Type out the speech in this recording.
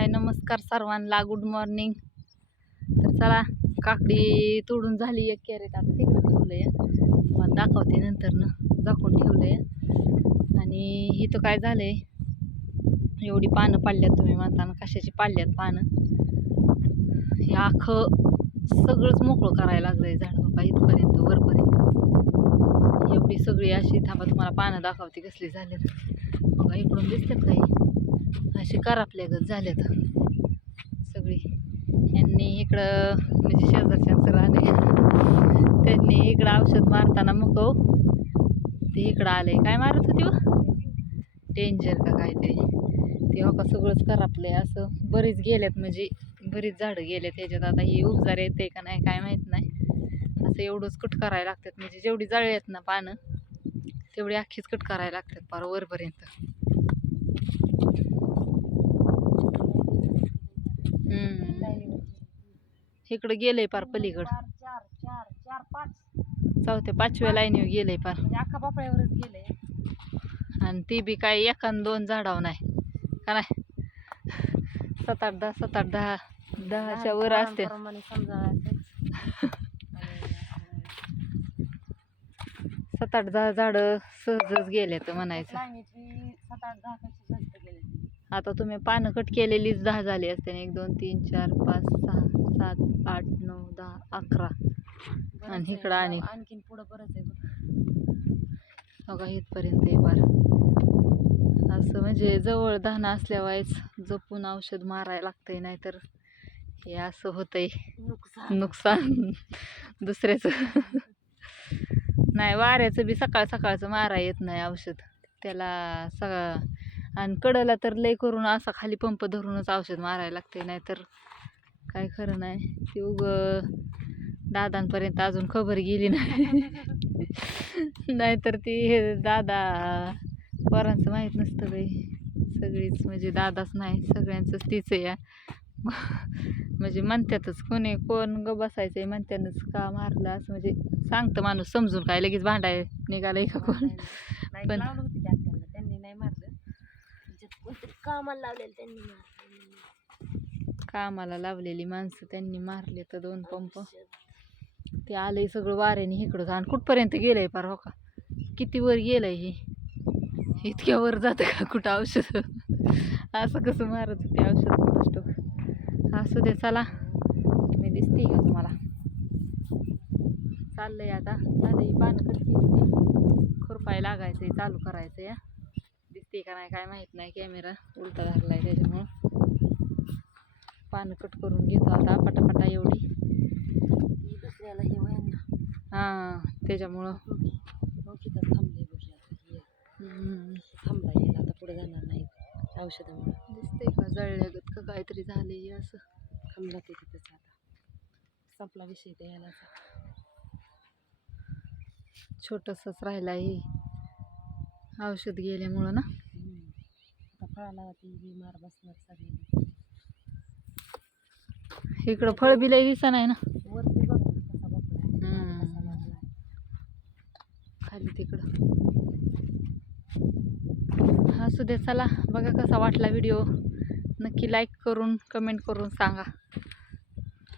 हाय नमस्कार सर्वांना, good morning. तर चला, काकडी तोडून झाली एक कॅरेट. आता तिकडे ठेवलंय, तुम्हाला दाखवते नंतर झाकून ठेवलंय. आणि इथं काय झालंय, एवढी पानं पाडल्यात. तुम्ही म्हणताना कशाची पाडल्यात पानं, हे अख्खं सगळंच मोकळं करायला लागलंय झाड बघा, इथपर्यंत वरपर्यंत. एवढी सगळी अशी, थांबा तुम्हाला पानं दाखवते कसली झालेत बघा. इकडून दिसतात काही अशी करापल्यागत झाल्यात सगळी. यांनी इकडं म्हणजे शेजारच्यांचं राहणे, त्यांनी इकडं औषध मारताना मुकव ते इकडं आलंय. काय मारत होती व डेंजर का काहीतरी ते हो का, सगळंच करापलंय असं. बरीच गेल्यात म्हणजे बरीच झाडं गेल्यात ह्याच्यात. आता ही उपजार येते का नाही काय माहीत नाही. असं एवढंच कट करायला लागतात, म्हणजे जेवढी जळल्यात ना पानं तेवढी अख्खीच कट करायला लागतात पार वरपर्यंत. इकडं गेलंय पार पलीकडं, 4-5 5व्या लाईनीवर गेलंय पार, अख्खा बापळ्यावरच गेलंय. आणि ती बी काय 1-2 झाडावर नाही का नाही, 7-8-10 7-8-10 10च्या वर असते. 7-8-10 झाडं सहजच गेलेत म्हणायचं. आता तुम्ही पानं कट केलेलीच 10 झाली असते. 1 2 3 4 5 6 7 8 9 10 11. आणि इकडं आणखीन पुढं बरंच आहे बघा, इथपर्यंत आहे बार. असं म्हणजे जवळ धाना असल्यावाईच जपून औषध मारायला लागतंय, नाहीतर हे असं होतंय नुकसान दुसऱ्याचं. नाही, वाऱ्याचं बी सकाळ सकाळचं मारा येत नाही औषध त्याला सगळं. आणि कडला तर लय करून असा खाली पंप धरूनच औषध मारायला लागते, नाहीतर काय खरं नाही. ती दादांपर्यंत अजून खबर गेली नाही. नाहीतर ती दादा पोरांचं माहीत नसतं बाई. सगळीच म्हणजे दादाच नाही, सगळ्यांचंच तीच आहे. म्हणजे म्हणतातच, कोण ग बसायचंय म्हणत्यानच का मारलं असं, म्हणजे सांगतं माणूस समजून. काय लगेच भांडाय निघालंय का कोण. पण त्यांनी नाही मारलं, कामाला लावलेली माणसं त्यांनी मारले तर 2 पंप. ते आलंय सगळं वाऱ्याने इकडं. आणि कुठपर्यंत गेलंय पार हो का, किती वर गेलंय हे. इतक्या वर जातं का कुठं औषध. असं कसं मारत होते औषध. असू दे, चला मी दिसते का तुम्हाला. चाललंय आता, झालंय पानं कट केली, खुरपाय लागायचंय, चालू करायचं या. दिसते का नाही काय माहीत नाही, कॅमेरा उलटा धरलाय त्याच्यामुळं. पानं कट करून घेतो आता पटापटा एवढी. दुसऱ्याला हे वयांना हां, त्याच्यामुळं थांबला येईल आता, पुढे जाणार नाही औषधामुळे. दिसतंय का जळल्यागत का काहीतरी झालंय असं. थांबला ते तिथंच, आता संपला विषय ते यायलाचा. छोटंसंच राहिला हे औषध गेल्यामुळं ना. आता फळाला ती बिमार बसणार सगळी. इकडं फळ बी लय दिसा नाही ना वरती बघ कसा बघला खाली तिकडं. असू दे, चला बघा कसा वाटला व्हिडिओ. नक्की लाईक करून कमेंट करून सांगा.